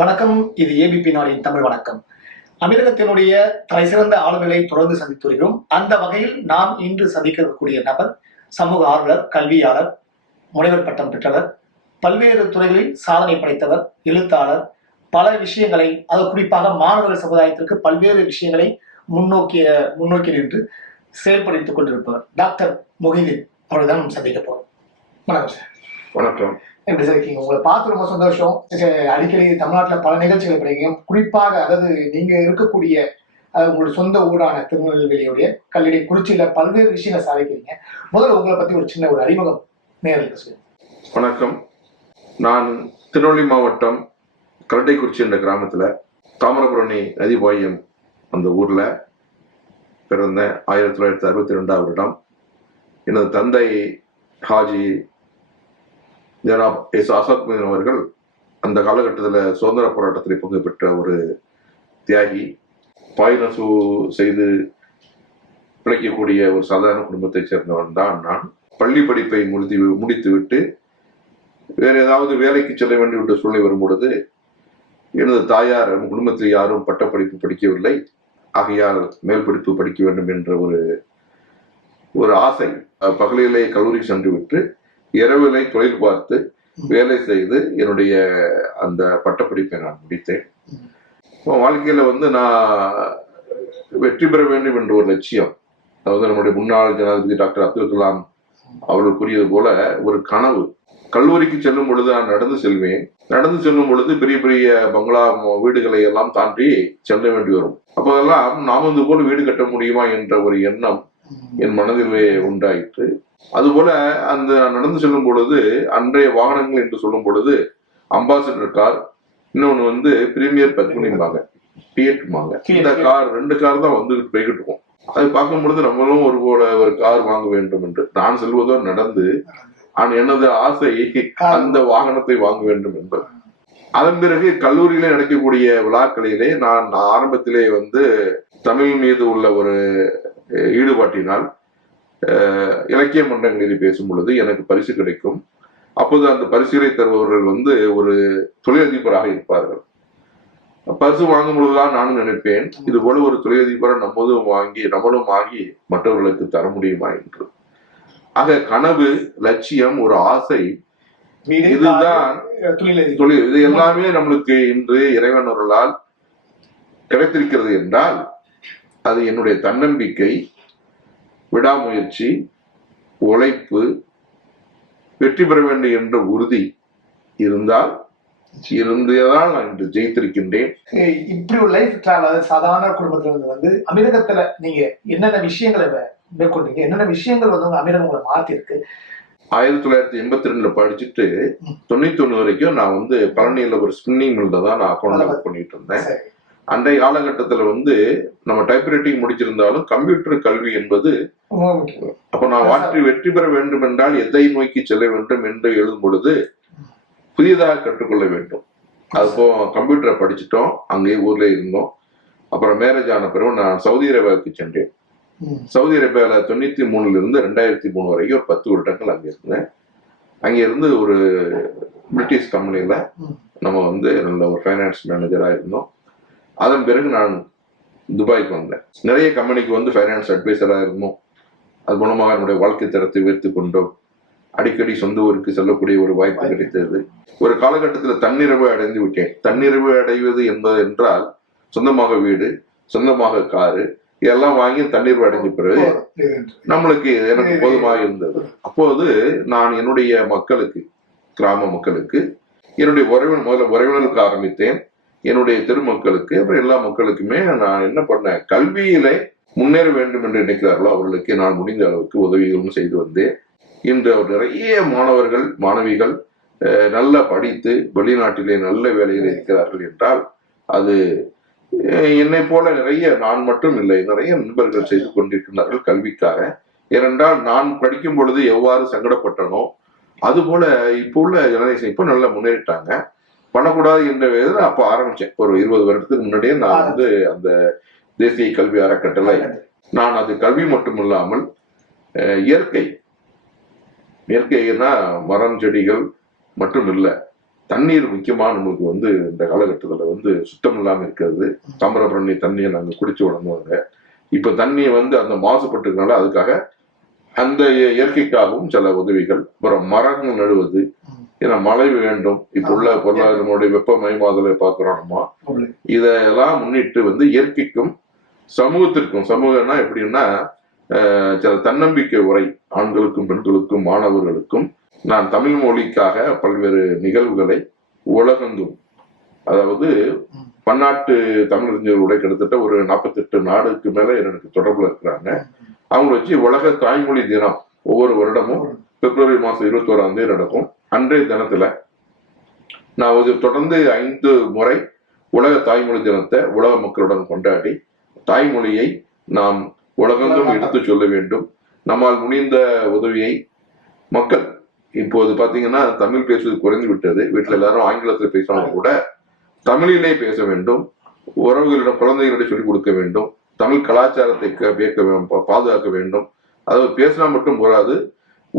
வணக்கம். இது ஏபிபி நாளின் தமிழ் வணக்கம். அமீரகத்தினுடைய தலைசிறந்த ஆளுமைகளை தொடர்ந்து சந்தித்து வருகிறோம். அந்த வகையில் நாம் இன்று சந்திக்கக்கூடிய நபர் சமூக ஆர்வலர் கல்வியாளர் முனைவர் பட்டம் பெற்றவர் பல்வேறு துறைகளில் சாதனை படைத்தவர் எழுத்தாளர் பல விஷயங்களை அது குறிப்பாக மாணவர்கள் சமுதாயத்திற்கு பல்வேறு விஷயங்களை முன்னோக்கிய முன்னோக்கி நின்று செயல்படுத்திக் கொண்டிருப்பவர் டாக்டர் மொஹிதீன் அவரை தான் சந்திக்க போறோம். வணக்கம் சார். வணக்கம். எப்படி சார் இருக்கீங்க? உங்களை பார்த்து ரொம்ப சந்தோஷம். அடிக்கடி தமிழ்நாட்டில் பல நிகழ்ச்சிகள் படிக்கிறீங்க குறிப்பாக அதாவது நீங்க இருக்கக்கூடிய உங்களுடைய சொந்த ஊரான திருநெல்வேலியுடைய கல்லடி குறிச்சியில பல்வேறு விஷயங்களை சாதிக்கிறீங்க. முதல்ல உங்களை பத்தி ஒரு சின்ன ஒரு அறிமுகம் நேரில் சொல்லுங்க. வணக்கம். நான் திருநெல்வேலி மாவட்டம் கரட்டைக்குறிச்சி என்ற கிராமத்தில் தாமிரபுரணி நதி போயம் அந்த ஊரில் பிறந்தேன் ஆயிரத்தி தொள்ளாயிரத்தி அறுபத்தி ரெண்டாம் வருடம். எனது தந்தை ஹாஜி ஜனாப் எஸ் ஆசாத் மீன் அவர்கள் அந்த காலகட்டத்தில் சுதந்திர போராட்டத்தில் பங்கு பெற்ற ஒரு தியாகி பாயினசு செய்து பிழைக்கக்கூடிய ஒரு சாதாரண குடும்பத்தைச் சேர்ந்தவன் தான் நான். பள்ளி படிப்பை முடித்து முடித்துவிட்டு வேறு ஏதாவது வேலைக்கு செல்ல வேண்டிய சூழ்நிலை வரும்பொழுது எனது தாயார் குடும்பத்தில் யாரும் பட்டப்படிப்பு படிக்கவில்லை. ஆகையால் மேல் படிப்பு படிக்க வேண்டும் என்ற ஒரு ஒரு ஆசை. பகலிலே கல்லூரிக்கு சென்று விட்டு இரவிலை தொழில் பார்த்து வேலை செய்து என்னுடைய அந்த பட்டப்படிப்பை நான் முடித்தேன். வாழ்க்கையில வந்து நான் வெற்றி பெற வேண்டும் என்ற ஒரு லட்சியம். அதாவது நம்முடைய முன்னாள் ஜனாதிபதி டாக்டர் அப்துல் கலாம் அவர்கள் கூறியது போல ஒரு கனவு. கல்லூரிக்கு செல்லும் பொழுது நான் நடந்து செல்வேன். நடந்து செல்லும் பொழுது பெரிய பெரிய பங்களா வீடுகளை எல்லாம் தாண்டி செல்ல வேண்டி வரும். அப்போதெல்லாம் நாம் இது போல வீடு கட்ட முடியுமா என்ற ஒரு எண்ணம் என் மனதிலே உண்டாயிற்று. அதுபோல அந்த நடந்து செல்லும் பொழுது அன்றைய வாகனங்கள் என்று சொல்லும் பொழுது அம்பாசிடர் கார் இன்னொன்னு வந்து பிரீமியர் பத்மினிம்பாங்க பிஎட்மாங்க இந்த கார் ரெண்டு கார் தான் வந்துகிட்டு போய்கிட்டு இருக்கும். அது பார்க்கும் பொழுது நம்மளும் ஒரு போல ஒரு கார் வாங்க வேண்டும் என்று நான் செல்வதோ நடந்து ஆனால் எனது ஆசை அந்த வாகனத்தை வாங்க வேண்டும் என்பது அதன் பிறகு கல்லூரியிலே நடக்கக்கூடிய விழாக்களிலே நான் ஆரம்பத்திலே வந்து தமிழ் மீது உள்ள ஒரு ஈடுபாட்டினால் இலக்கிய மன்றங்களில் பேசும் பொழுது எனக்கு பரிசு கிடைக்கும். அப்போது அந்த பரிசுகளை தருபவர்கள் வந்து ஒரு தொழிலதிபராக இருப்பார்கள். பரிசு வாங்கும் பொழுதுதான் நானும் நினைப்பேன் இது போல ஒரு தொழிலதிபரை நம்மளும் வாங்கி நம்மளும் வாங்கி மற்றவர்களுக்கு தர முடியுமா என்று. ஆக கனவு லட்சியம் ஒரு ஆசை இதுதான் தொழில் இது எல்லாமே நம்மளுக்கு இன்று இறைவன் அருளால் கிடைத்திருக்கிறது என்றால் அது என்னுடைய தன்னம்பிக்கை விடாமுயற்சி உழைப்பு வெற்றி பெற வேண்டும் என்ற உறுதி இருந்தால் இருந்ததால் நான் இன்று ஜெயித்திருக்கின்றேன். இப்படி ஒரு லைஃப் டிராவல் அதாவது சாதாரண குடும்பத்துல இருந்து வந்து அமீரகத்துல நீங்க என்னென்ன விஷயங்களை மேற்கொண்டீங்க? என்னென்ன விஷயங்கள் வந்து உங்க அமீரகம் உங்களை மாத்திருக்கு? ஆயிரத்தி தொள்ளாயிரத்தி எண்பத்தி ரெண்டுல படிச்சுட்டு தொண்ணூத்தி ஒண்ணு வரைக்கும் நான் வந்து பழனியில ஒரு ஸ்பின்னிங் மில்ல தான் நான் அக்கௌண்ட் ஒர்க் பண்ணிட்டு இருந்தேன். அன்றைய காலகட்டத்துல வந்து நம்ம டைப்ரைட்டிங் முடிச்சிருந்தாலும் கம்ப்யூட்டர் கல்வி என்பது அப்ப நான் வாற்றி வெற்றி பெற வேண்டும் என்றால் எதை நோக்கி செல்ல வேண்டும் என்று எழுதும் பொழுது புதியதாக கற்றுக்கொள்ள வேண்டும். அப்போ கம்ப்யூட்டரை படிச்சிட்டோம் அங்கேயே ஊர்ல இருந்தோம். அப்புறம் மேரேஜ் ஆன பிறகு நான் சவுதி அரேபியாவுக்கு சென்றேன். சவுதி அரேபியால தொண்ணூத்தி மூணுல இருந்து ரெண்டாயிரத்தி மூணு வரைக்கும் ஒரு பத்து வருடங்கள் அங்க இருந்தேன். அங்க இருந்து ஒரு பிரிட்டிஷ் கம்பெனில ம். நம்ம வந்து நல்ல ஒரு ஃபைனான்ஸ் மேனேஜரா இருந்தோம். அதன் பிறகு நான் துபாய்க்கு வந்தேன். நிறைய கம்பெனிக்கு வந்து ஃபைனான்ஸ் அட்வைசராக இருந்தோம். அது மூலமாக என்னுடைய வாழ்க்கை தரத்தை உயர்த்தி கொண்டோம். அடிக்கடி சொந்த ஊருக்கு செல்லக்கூடிய ஒரு வாய்ப்பு கிடைத்தது. ஒரு காலகட்டத்தில் தன்னிறைவு அடைந்து விட்டேன். தன்னிறைவு அடைவது என்பது என்றால் சொந்தமாக வீடு சொந்தமாக காரு இதெல்லாம் வாங்கி தண்ணீர் அடைஞ்ச பிறகு நம்மளுக்கு எனக்கு போதுமாக இருந்தது. அப்போது நான் என்னுடைய மக்களுக்கு கிராம மக்களுக்கு என்னுடைய உறவினர் முதல்ல உறவினருக்கு ஆரம்பித்தேன். என்னுடைய தெருமக்களுக்கு அப்புறம் எல்லா மக்களுக்குமே நான் என்ன பண்ணேன் கல்வியிலே முன்னேற வேண்டும் என்று நினைக்கிறார்களோ அவர்களுக்கு நான் முடிந்த அளவுக்கு உதவிகளும் செய்து வந்தேன் இன்று அவர் நிறைய மாணவர்கள் மாணவிகள் நல்லா படித்து வெளிநாட்டிலே நல்ல வேலையில் இருக்கிறார்கள் என்றால் அது என்னை போல நிறைய நான் மட்டும் இல்லை நிறைய நண்பர்கள் செய்து கொண்டிருக்கிறார்கள் கல்விக்காக. ஏனென்றால் நான் படிக்கும் பொழுது எவ்வாறு சங்கடப்பட்டனோ அதுபோல இப்போ உள்ள ஜெனரேஷன் இப்போ நல்லா முன்னேறிட்டாங்க. பண்ணக்கூடாது என்ற விதத்தில் அப்போ ஆரம்பிச்சேன். ஒரு இருபது வருடத்துக்கு முன்னாடியே நான் வந்து அந்த தேசிய கல்வி அறக்கட்டளை நான் அது கல்வி மட்டும் இல்லாமல் இயற்கை. இயற்கைனா மரம் செடிகள் மட்டும் இல்லை. தண்ணீர் முக்கியமா நம்மளுக்கு வந்து இந்த காலகட்டத்துல வந்து சுத்தம் இல்லாம இருக்கிறது. தாமிரபரணி தண்ணியை நாங்க குடிச்சு வளர்ந்தவங்க. இப்ப தண்ணி வந்து அந்த மாசுபட்டதுனால அதுக்காக அந்த இய- இயற்கைக்காகவும் சில உதவிகள். அப்புறம் மரங்கள் நடுவது. ஏன்னா மழை வேண்டும். இப்ப உள்ள பொருளாதார நம்மளுடைய வெப்பமயமாதலை பார்க்கிறோம் நம்ம உங்களுக்கு இதெல்லாம் முன்னிட்டு வந்து இயற்கைக்கும் சமூகத்திற்கும் சமூகம்னா எப்படின்னா சில தன்னம்பிக்கை உரை ஆண்களுக்கும் பெண்களுக்கும் மாணவர்களுக்கும். நான் தமிழ் மொழிக்காக பல்வேறு நிகழ்வுகளை உலகெங்கும் அதாவது பன்னாட்டு தமிழறிஞர்களுடைய கிட்டத்தட்ட ஒரு நாற்பத்தெட்டு நாடுக்கு மேல எனக்கு தொடர்புல இருக்கிறாங்க. அவங்கள வச்சு உலக தாய்மொழி தினம் ஒவ்வொரு வருடமும் பிப்ரவரி மாசம் இருபத்தோராம் தேதி நடக்கும். அன்றைய தினத்துல நான் ஒரு தொடர்ந்து ஐந்து முறை உலக தாய்மொழி தினத்தை உலக மக்களுடன் கொண்டாடி தாய்மொழியை நாம் உலகெங்கும் எடுத்து சொல்ல வேண்டும். நம்மால் முடிந்த உதவியை மக்கள் இப்போது பாத்தீங்கன்னா தமிழ் பேசுவது குறைந்து விட்டது. வீட்டுல எல்லாரும் ஆங்கிலத்தில் பேசினாலும் கூட தமிழிலே பேச வேண்டும். உறவுகளிடம் குழந்தைகளிடம் சொல்லிக் கொடுக்க வேண்டும். தமிழ் கலாச்சாரத்தை பாதுகாக்க வேண்டும். அதாவது பேசினா மட்டும் போராது.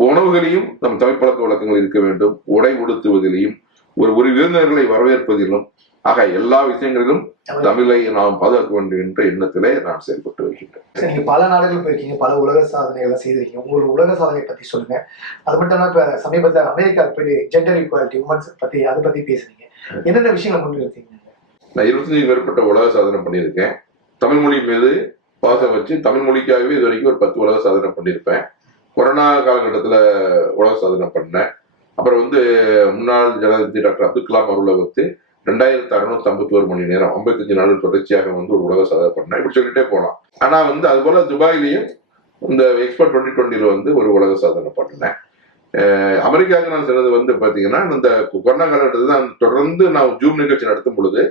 உணவுகளையும் நம் தமிழ் பழக்க வழக்கங்கள் இருக்க வேண்டும். உடை உடுத்துவதிலையும் ஒரு ஒரு விருந்தினர்களை வரவேற்பதிலும் ஆக எல்லா விஷயங்களிலும் தமிழை நாம் பாதுகாக்க வேண்டும் என்ற எண்ணத்திலே நான் செயல்பட்டு வருகின்றேன். நீங்க பல நாடுகள் போயிருக்கீங்க பல உலக சாதனைகளை செய்திருக்கீங்க. உங்களோட உலக சாதனை பத்தி சொல்லுங்க. அது மட்டும் இல்லாம இப்ப சமீபத்துல அமெரிக்கா போய் ஜெண்டர் ஈக்குவாலிட்டி உமன்ஸ் பத்தி அதை பத்தி பேசுனீங்க. என்னென்ன விஷயங்களை முன்னிறுத்தீங்க நான் இருபத்தஞ்சு மேற்பட்ட உலக சாதனை பண்ணியிருக்கேன். தமிழ் மொழி மீது பாசம் வச்சு தமிழ் மொழிக்காகவே இது வரைக்கும் ஒரு பத்து உலக சாதனை பண்ணியிருப்பேன். கொரோனா காலகட்டத்தில் உலக சாதனை பண்ணேன் அப்புறம் வந்து முன்னாள் ஜனாதிபதி டாக்டர் அப்துல் கலாம் அவர்களை வந்து ரெண்டாயிரத்தி அறுநூத்தி ஐம்பத்தி ஒரு மணி நேரம் ஐம்பத்தஞ்சு நாள் தொடர்ச்சியாக வந்து ஒரு உலக சாதனை பண்ணேன் இப்படி சொல்லிட்டே போகலாம் ஆனால் வந்து அது போல துபாயிலையும் இந்த எக்ஸ்போர்ட் டுவெண்ட்டி டுவெண்ட்டியில் வந்து ஒரு உலக சாதனை பண்ணினேன் அமெரிக்காவுக்கு நான் சென்றது வந்து பார்த்தீங்கன்னா இந்த கொரோனா காலகட்டத்தில் தான் தொடர்ந்து நான் ஜூம் நிகழ்ச்சி நடத்தும் பொழுது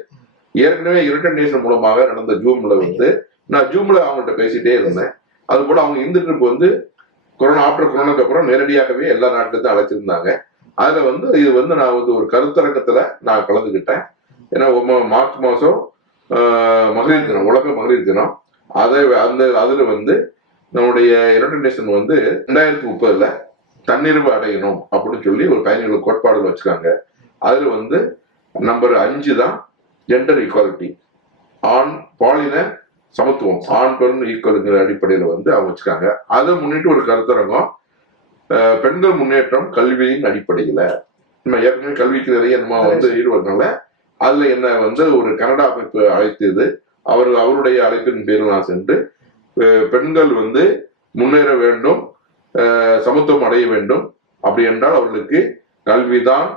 ஏற்கனவே யுனைடெட் நேஷன் மூலமாக நடந்த ஜூம்ல வந்து நான் ஜூம்ல அவங்கள்ட்ட பேசிட்டே இருந்தேன். அது போல அவங்க இந்த ட்ரிப் வந்து கொரோனா ஆஃப்டர் கொரோனாக்கு அப்புறம் நேரடியாகவே எல்லா நாட்டுக்கு அழைச்சிருந்தாங்க. அதுல வந்து இது வந்து நான் வந்து ஒரு கருத்தரங்கத்துல நான் கலந்துக்கிட்டேன் ஏன்னா மார்ச் மாசம் மகளிர் தினம் உலக மகளிர் தினம். அதை அந்த அதுல வந்து நம்முடைய யுனைடெட் நேஷன் வந்து ரெண்டாயிரத்தி முப்பதுல தன்னிறைவு அடையணும் அப்படின்னு சொல்லி ஒரு பயணிகள் கோட்பாடுகள் வச்சுக்காங்க அதுல வந்து நம்பர் அஞ்சு தான் ஜெண்டர் ஈக்குவாலிட்டி ஆண் பாலின சமத்துவம் ஆண் பெண் ஈக்குவலுங்கிற அடிப்படையில் வந்து அவங்க வச்சுக்காங்க அதை முன்னிட்டு ஒரு கருத்தரங்கம் பெண்கள் முன்னேற்றம் கல்வியின் அடிப்படையில. நம்ம ஏற்கனவே கல்விக்கு நிறைய நம்ம வந்து ஈடுபடுறதுனால அதுல என்ன வந்து ஒரு கனடா அமைப்பு அழைத்தது அவர் அவருடைய அழைப்பின் பேரில் நான் சென்று பெண்கள் வந்து முன்னேற வேண்டும் சமத்துவம் அடைய வேண்டும். அப்படி என்றால் அவர்களுக்கு கல்விதான்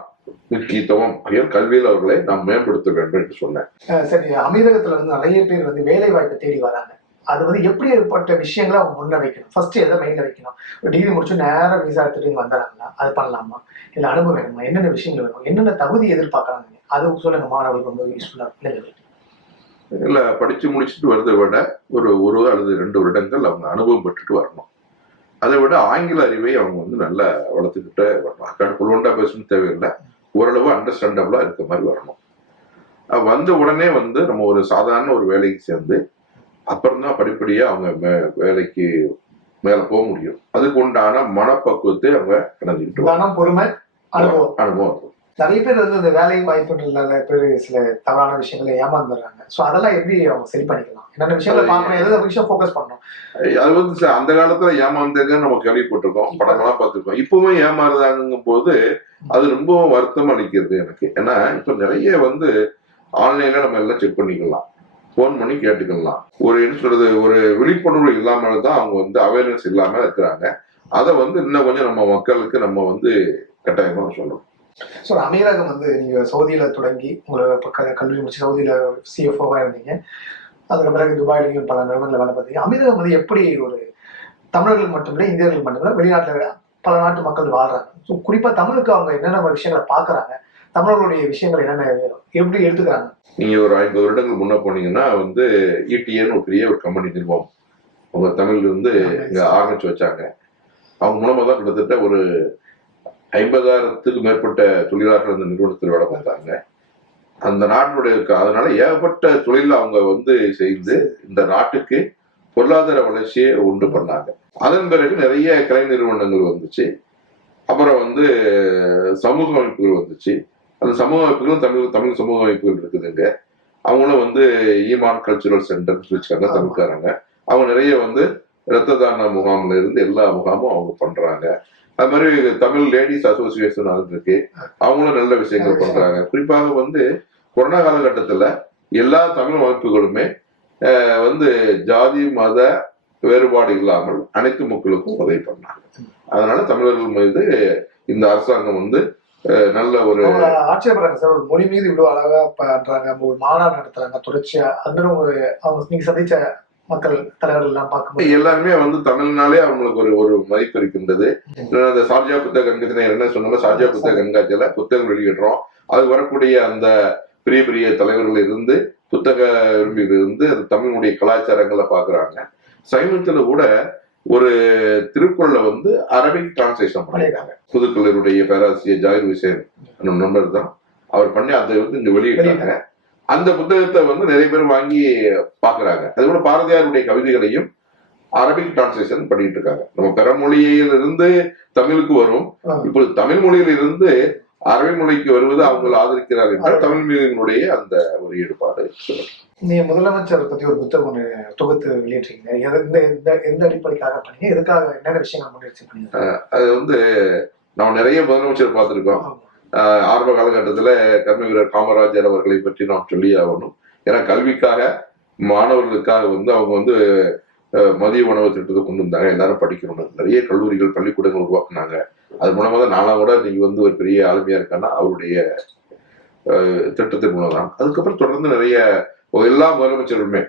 முக்கியத்துவம் கல்வியில் அவர்களை நாம் மேம்படுத்த வேண்டும் என்று சொன்னேன். சரி அமீரகத்துல இருந்து நிறைய பேர் வந்து வேலை வாய்ப்பை தேடி வராங்க. அது வந்து எப்படி ஏற்பட்ட விஷயங்களை அவங்க முன்ன வைக்கணும்? ஃபர்ஸ்ட் எதை மைண்ட்ல வைக்கணும்? டிகிரி முடிச்சு நேரம் விசா எடுத்துட்டு வந்துடுறாங்களா? அது பண்ணலாமா? இல்ல அனுபவம் வேணுமா? என்னென்ன விஷயங்கள் வேணும்? என்னென்ன தகுதி எதிர்பார்க்கறாங்க? அது சொல்லுங்க மாணவர்களுக்கு ரொம்ப யூஸ்ஃபுல்லா பிள்ளைங்களுக்கு இல்ல படிச்சு முடிச்சுட்டு வரதை விட ஒரு ஒரு அல்லது ரெண்டு வருடங்கள் அவங்க அனுபவம் பெற்றுட்டு வரணும். அதை விட ஆங்கில அறிவை அவங்க வந்து நல்லா வளர்த்துக்கிட்டு வரணும். அக்கா புல்வண்டா பேசணும் தேவையில்லை. ஓரளவு அண்டர்ஸ்டாண்டபிளா இருக்க மாதிரி வரணும். வந்த உடனே வந்து நம்ம ஒரு சாதாரண ஒரு வேலைக்கு சேர்ந்து அப்புறம்தான் படிப்படியா அவங்க மே- வேலைக்கு மேல போக முடியும். அதுக்கு உண்டான மனப்பக்குவத்தை அவங்க அடைஞ்சுக்கிட்டு பொறுமை அனுபவம். அனுபவம். நிறைய பேர் வந்து இந்த வேலை வாய்ப்புன்றதுல நிறைய பேர் சில தவறான விஷயங்களை ஏமாந்துடுறாங்க. ஸோ அதெல்லாம் எப்படி அவங்க சரி பண்ணிக்கலாம்? என்னென்ன விஷயங்களை பார்க்கணும்? எந்த விஷயம் ஃபோக்கஸ் பண்ணணும்? அது வந்து ச- அந்த காலத்துல ஏமாந்தங்க நம்ம கேள்விப்பட்டிருக்கோம். படங்கள்லாம் பார்த்திருக்கோம். இப்பவும் ஏமாறுதாங்கும் போது அது ரொம்ப வருத்தம் அளிக்கிறது எனக்கு. ஏன்னா இப்ப நிறைய வந்து ஆன்லைன்ல நம்ம எல்லாம் செக் பண்ணிக்கலாம். ஃபோன் பண்ணி கேட்டுக்கலாம். ஒரு என்ன சொல்றது ஒரு விழிப்புணர்வு இல்லாமல் தான் அவங்க வந்து அவேர்னஸ் இல்லாம இருக்கிறாங்க. அதை வந்து இன்னும் கொஞ்சம் நம்ம மக்களுக்கு நம்ம வந்து கட்டாயமா சொல்லணும். ஸோ அமீரகம் வந்து நீங்க சவுதியில தொடங்கி உங்களோட கல்லூரி முடிச்சு சவுதியில சிஎஃப்ஓவா இருந்தீங்க. அதுக்கு பிறகு துபாயிலையும் பல நிறுவனங்களில் வேலை பார்த்தீங்க. அமீரகம் வந்து எப்படி ஒரு தமிழர்கள் மட்டுமில்லை இந்தியர்கள் மட்டுமில்லை வெளிநாட்டுல பல நாட்டு மக்கள் வாழ்றாங்க. ஸோ குறிப்பா தமிழுக்கு அவங்க என்னென்ன விஷயங்களை பார்க்கறாங்க தமிழர்களுடைய விஷயங்கள் என்னென்ன எப்படி எடுத்துக்கிறாங்க? நீங்க ஒரு ஐம்பது வருடங்கள் முன்ன போனீங்கன்னா வந்து இடிஎன் ஒரு பெரிய ஒரு கம்பெனி நிறுவனம். அவங்க தமிழ்ல இருந்து இங்க ஆரம்பிச்சு வச்சாங்க. அவங்க மூலமா தான் கிட்டத்தட்ட ஒரு ஐம்பதாயிரத்துக்கு மேற்பட்ட தொழிலாளர்கள் அந்த நிறுவனத்தில் வேலை பார்த்தாங்க அந்த நாட்டினுடைய அதனால ஏகப்பட்ட தொழில் அவங்க வந்து செய்து இந்த நாட்டுக்கு பொருளாதார வளர்ச்சியை உண்டு பண்ணாங்க. அதன் பிறகு நிறைய கலை நிறுவனங்கள் வந்துச்சு. அப்புறம் வந்து சமூக அமைப்புகள் வந்துச்சு. அந்த சமூக அமைப்புகளும் தமிழ் தமிழ் சமூக அமைப்புகள் இருக்குதுங்க. அவங்களும் வந்து ஈமான் கல்ச்சுரல் சென்டர் வச்சுக்காங்க தமிழ்காரங்க. அவங்க நிறைய வந்து இரத்த தான முகாம்ல இருந்து எல்லா முகாமும் அவங்க பண்றாங்க. அது மாதிரி தமிழ் லேடிஸ் அசோசியேஷன் இருக்கு. அவங்களும் நல்ல விஷயங்கள் பண்றாங்க. குறிப்பாக வந்து கொரோனா காலகட்டத்துல எல்லா தமிழ் அமைப்புகளுமே வந்து ஜாதி மத வேறுபாடு இல்லாமல் அனைத்து மக்களுக்கும் உதவி பண்ணாங்க. அதனால தமிழர்கள் மீது இந்த அரசாங்கம் வந்து நல்ல ஒரு அவங்க ஆட்சேபறாங்க சார். ஒரு மொழி மீது இவ்வளவு அழகா பண்றாங்க. ஒரு மாநாடு நடத்துறாங்க. தொடர்ச்சியா. அது மாதிரி உங்க அவங்க நீங்க சந்திச்ச மக்கள் தலைவர்கள் எல்லாம் பார்க்கும்போது எல்லாருமே வந்து தமிழ்னாலே அவங்களுக்கு ஒரு ஒரு மதிப்பு இருக்கின்றது. அந்த சார்ஜா புத்தக கண்காட்சி என்ன சொன்னாலும் சார்ஜா புத்தக கண்காட்சியில புத்தகம் வெளியிடுறோம். அது வரக்கூடிய அந்த பெரிய பெரிய தலைவர்கள் இருந்து புத்தக விரும்பிகள் இருந்து அந்த தமிழுடைய கலாச்சாரங்களை பாக்குறாங்க சைவத்துல கூட ஒரு திருக்குறளை வந்து அரபிக் டிரான்ஸ்லேஷன் பண்ணியிருக்காங்க. புதுக்கல்லூருடைய பேராசிரியர் ஜாகிர் ஹுசேன் நண்பர் தான் அவர் பண்ணி அதை வந்து இங்க வெளியிட்டாங்க. அந்த புத்தகத்தை வந்து நிறைய பேர் வாங்கி பாக்குறாங்க அது கூட பாரதியாருடைய கவிதைகளையும் அரபிக் டிரான்ஸ்லேஷன் பண்ணிட்டு இருக்காங்க நம்ம பிற மொழியிலிருந்து தமிழுக்கு வரும். இப்போது தமிழ் மொழியில இருந்து அரபி மொழிக்கு வருவது அவங்க ஆதரிக்கிறார் என்றால் தமிழ் மீதினுடைய அந்த ஒரு ஈடுபாடு. நீங்க முதலமைச்சர் பத்தி ஒரு புத்தகம் ஒண்ணு தொகுத்து வெளியிட்டீங்க எது- எந்த எந்த அடிப்படைக்காக பண்ணீங்க? எதுக்காக என்னென்ன விஷயங்கள் முன்னெடுத்து பண்ணீங்க? அது வந்து நம்ம நிறைய முதலமைச்சர் பார்த்திருக்கோம். ஆரம்ப காலகட்டத்தில் கர்ம வீரர் காமராஜர் அவர்களை பற்றி நாம் சொல்லி ஆகணும். ஏன்னா கல்விக்காக மாணவர்களுக்காக வந்து அவங்க வந்து மதிய உணவு திட்டத்தை கொண்டு வந்தாங்க. எல்லாரும் படிக்கணும்னு நிறைய கல்லூரிகள் பள்ளிக்கூடங்கள் உருவாக்குனாங்க. அது மூலமாக தான் நானா கூட நீங்க வந்து ஒரு பெரிய ஆளுமையா இருக்கான்னா அவருடைய திட்டத்தின் மூலம் தான். அதுக்கப்புறம் தொடர்ந்து நிறைய எல்லா முதலமைச்சருமே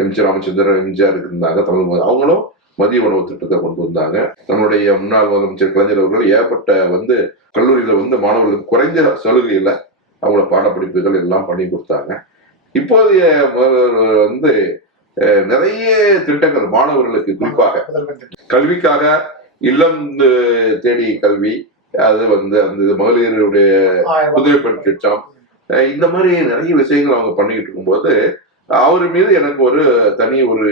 எம். ஜி ராமச்சந்திரன் எம்ஜிஆர் இருந்தாங்க தமிழ் அவங்களும் மதிய உணவு திட்டத்தை கொண்டு வந்தாங்க நம்மளுடைய முன்னாள் முதலமைச்சர் கலைஞர் அவர்கள் ஏற்பட்ட வந்து கல்லூரியில வந்து மாணவர்களுக்கு குறைஞ்ச சலுகையில அவங்கள பாடப்பிடிப்புகள் எல்லாம் பண்ணி கொடுத்தாங்க இப்போதைய முதல்வர் வந்து நிறைய திட்டங்கள் மாணவர்களுக்கு குறிப்பாக. கல்விக்காக இல்லம் தேடி கல்வி அது வந்து அந்த மகளிருடைய. புதுமை பெண் திட்டம் இந்த மாதிரி நிறைய விஷயங்கள் அவங்க பண்ணிக்கிட்டு இருக்கும்போது அவர் மீது எனக்கு ஒரு தனி ஒரு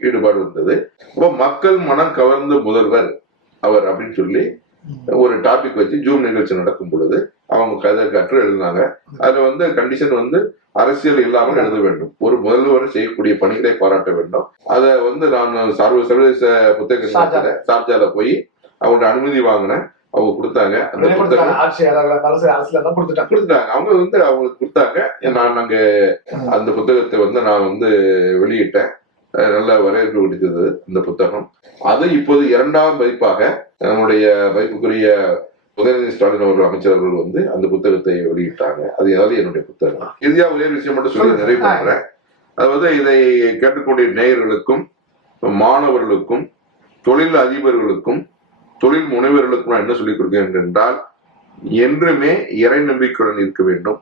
ஈடுபாடு இருந்தது. அப்போ மக்கள் மனம் கவர்ந்த முதல்வர் அவர் அப்படின்னு சொல்லி. ஒரு டாபிக் வச்சு ஜூம் நிகழ்ச்சி நடக்கும் பொழுது அவங்க கதை கற்று எழுதினாங்க. அதுல வந்து கண்டிஷன் வந்து அரசியல் இல்லாமல் எழுத வேண்டும். ஒரு முதல்வர் செய்யக்கூடிய பணிகளை பாராட்ட வேண்டும். அதை வந்து நான் சர்வ சர்வதேச புத்தக ஷார்ஜால போய் அவங்களோட அனுமதி வாங்கினேன். அவங்க கொடுத்தாங்க. அந்த கொடுத்துட்டாங்க. கொடுத்தாங்க. அவங்க வந்து அவங்களுக்கு கொடுத்தாங்க. நான் அங்க அந்த புத்தகத்தை வந்து நான் வந்து வெளியிட்டேன். நல்ல வரவேற்பு கிடைத்தது அந்த புத்தகம். அது இப்போது இரண்டாம் பதிப்பாக நம்முடைய பதிப்புக்குரிய உதயநிதி ஸ்டாலின் அவர்கள் அமைச்சர் அவர்கள் வந்து அந்த புத்தகத்தை வெளியிட்டாங்க. அது ஏதாவது என்னுடைய புத்தகம். இறுதியா ஒரே விஷயம் மட்டும் சொல்லி. நிறைவு பண்றேன். அதாவது இதை கேட்டுக்கூடிய நேயர்களுக்கும் மாணவர்களுக்கும் தொழில் அதிபர்களுக்கும் தொழில் முனைவர்களுக்கும் நான் என்ன சொல்லிக் கொடுக்கிறேன் என்றால் என்றுமே இறை நம்பிக்கையுடன் இருக்க வேண்டும்.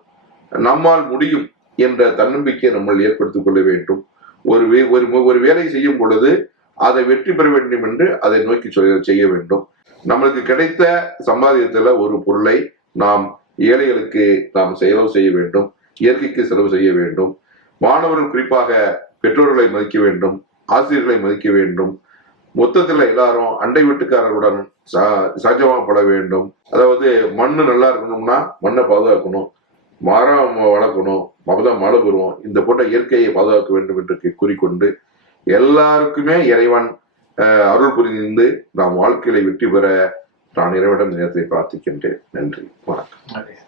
நம்மால் முடியும் என்ற தன்னம்பிக்கையை நம்ம ஏற்படுத்திக் கொள்ள வேண்டும். ஒரு வே- ஒரு ஒரு வேலை செய்யும் பொழுது அதை வெற்றி பெற வேண்டும் என்று அதை நோக்கி சொல்ல- செய்ய வேண்டும். நம்மளுக்கு கிடைத்த சம்பாதியத்துல ஒரு பொருளை நாம் ஏழைகளுக்கு நாம் செலவு செய்ய வேண்டும். இயற்கைக்கு செலவு செய்ய வேண்டும். மாணவர்கள் குறிப்பாக பெற்றோர்களை மதிக்க வேண்டும். ஆசிரியர்களை மதிக்க வேண்டும். மொத்தத்துல எல்லாரும் அண்டை வீட்டுக்காரர்களுடன் ச- வேண்டும். அதாவது மண்ணு நல்லா இருக்கணும்னா மண்ணை பாதுகாக்கணும். மரம் வளர்க்கணும். அப்பதான் மழை பெறுவோம். இந்த போட்ட இயற்கையை பாதுகாக்க வேண்டும் என்று கூறிக்கொண்டு எல்லாருக்குமே இறைவன் அருள் புரிந்து நாம் வாழ்க்கையில வெற்றி பெற நான் இறைவனிடம் நேரத்தை பிரார்த்திக்கின்றேன். நன்றி. வணக்கம். நன்றி.